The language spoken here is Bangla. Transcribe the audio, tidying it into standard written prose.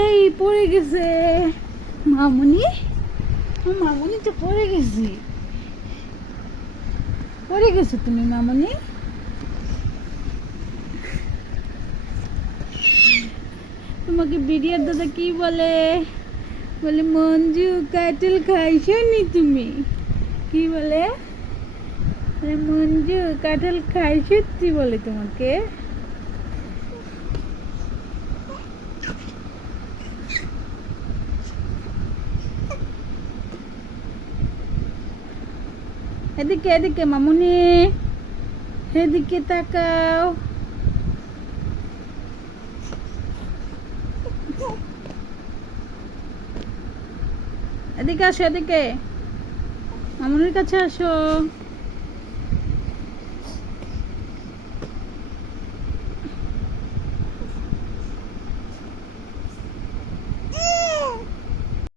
এই পড়ে গেছে মামুনি। মামুনি তো পড়ে গেছি। পড়ে গেছো তুমি মামুনি। তোমাকে বিরিয়ার দাদা কি বলে? বলে মঞ্জু কাঁঠাল খাইছো নি তুমি? কি বলে? মঞ্জু কাঁঠাল খাইছো বলে তোমাকে। এদিকে এদিকে মামুনি, এদিকে তাকাও। এদিকে আসো, এদিকে মামুনির কাছে আসো।